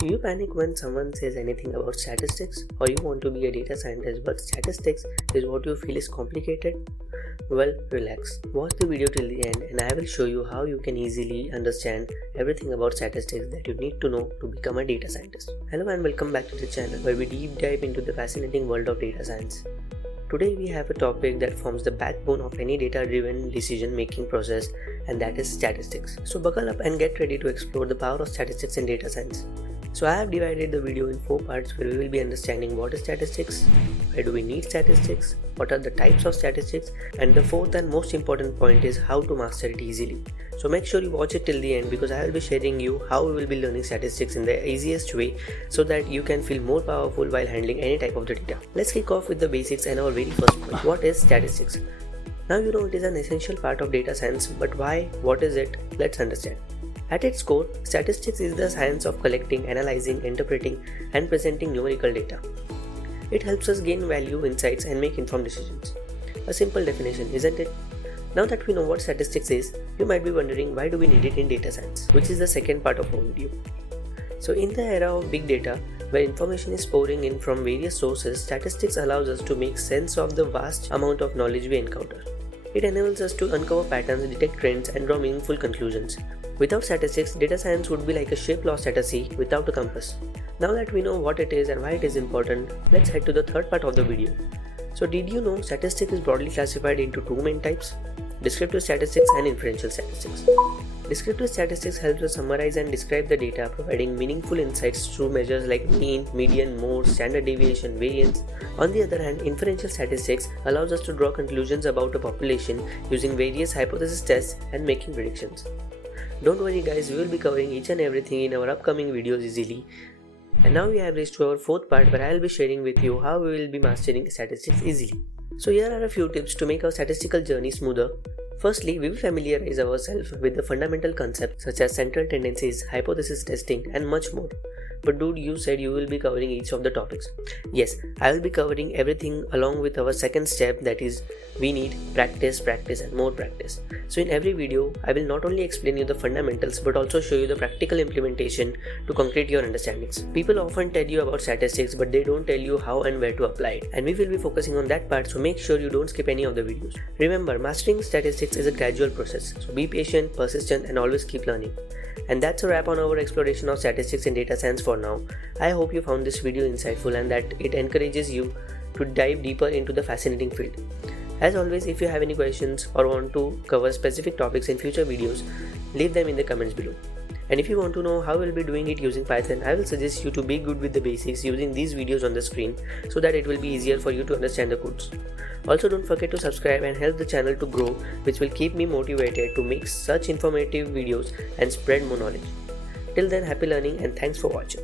Do you panic when someone says anything about statistics, or you want to be a data scientist but statistics is what you feel is complicated? Well, relax. Watch the video till the end and I will show you how you can easily understand everything about statistics that you need to know to become a data scientist. Hello and welcome back to the channel where we deep dive into the fascinating world of data science. Today we have a topic that forms the backbone of any data-driven decision-making process, and that is statistics. So buckle up and get ready to explore the power of statistics in data science. So I have divided the video in 4 parts where we will be understanding what is statistics, why do we need statistics, what are the types of statistics, and the fourth and most important point is how to master it easily. So make sure you watch it till the end because I will be sharing you how we will be learning statistics in the easiest way so that you can feel more powerful while handling any type of the data. Let's kick off with the basics and our very first point. What is statistics? Now you know it is an essential part of data science, but why? What is it? Let's understand. At its core, statistics is the science of collecting, analyzing, interpreting, and presenting numerical data. It helps us gain value, insights, and make informed decisions. A simple definition, isn't it? Now that we know what statistics is, you might be wondering why do we need it in data science, which is the second part of our video. So in the era of big data, where information is pouring in from various sources, statistics allows us to make sense of the vast amount of knowledge we encounter. It enables us to uncover patterns, detect trends, and draw meaningful conclusions. Without statistics, data science would be like a ship lost at a sea without a compass. Now that we know what it is and why it is important, let's head to the third part of the video. So did you know statistics is broadly classified into two main types? Descriptive statistics and inferential statistics. Descriptive statistics helps us summarize and describe the data, providing meaningful insights through measures like mean, median, mode, standard deviation, variance. On the other hand, inferential statistics allows us to draw conclusions about a population using various hypothesis tests and making predictions. Don't worry guys, we will be covering each and everything in our upcoming videos easily. And now we have reached to our fourth part where I will be sharing with you how we will be mastering statistics easily. So here are a few tips to make our statistical journey smoother. Firstly, we will familiarize ourselves with the fundamental concepts such as central tendencies, hypothesis testing, and much more. But dude, you said you will be covering each of the topics. Yes, I will be covering everything along with our second step, that is, we need practice, and more practice. So in every video, I will not only explain you the fundamentals but also show you the practical implementation to concrete your understandings. People often tell you about statistics but they don't tell you how and where to apply it. And we will be focusing on that part, so make sure you don't skip any of the videos. Remember, mastering statistics is a gradual process, so be patient, persistent, and always keep learning. And that's a wrap on our exploration of statistics in data science for now. I hope you found this video insightful and that it encourages you to dive deeper into the fascinating field. As always, if you have any questions or want to cover specific topics in future videos, leave them in the comments below. And if you want to know how we'll be doing it using Python, I will suggest you to be good with the basics using these videos on the screen so that it will be easier for you to understand the codes. Also, don't forget to subscribe and help the channel to grow, which will keep me motivated to make such informative videos and spread more knowledge. Till then, happy learning and thanks for watching.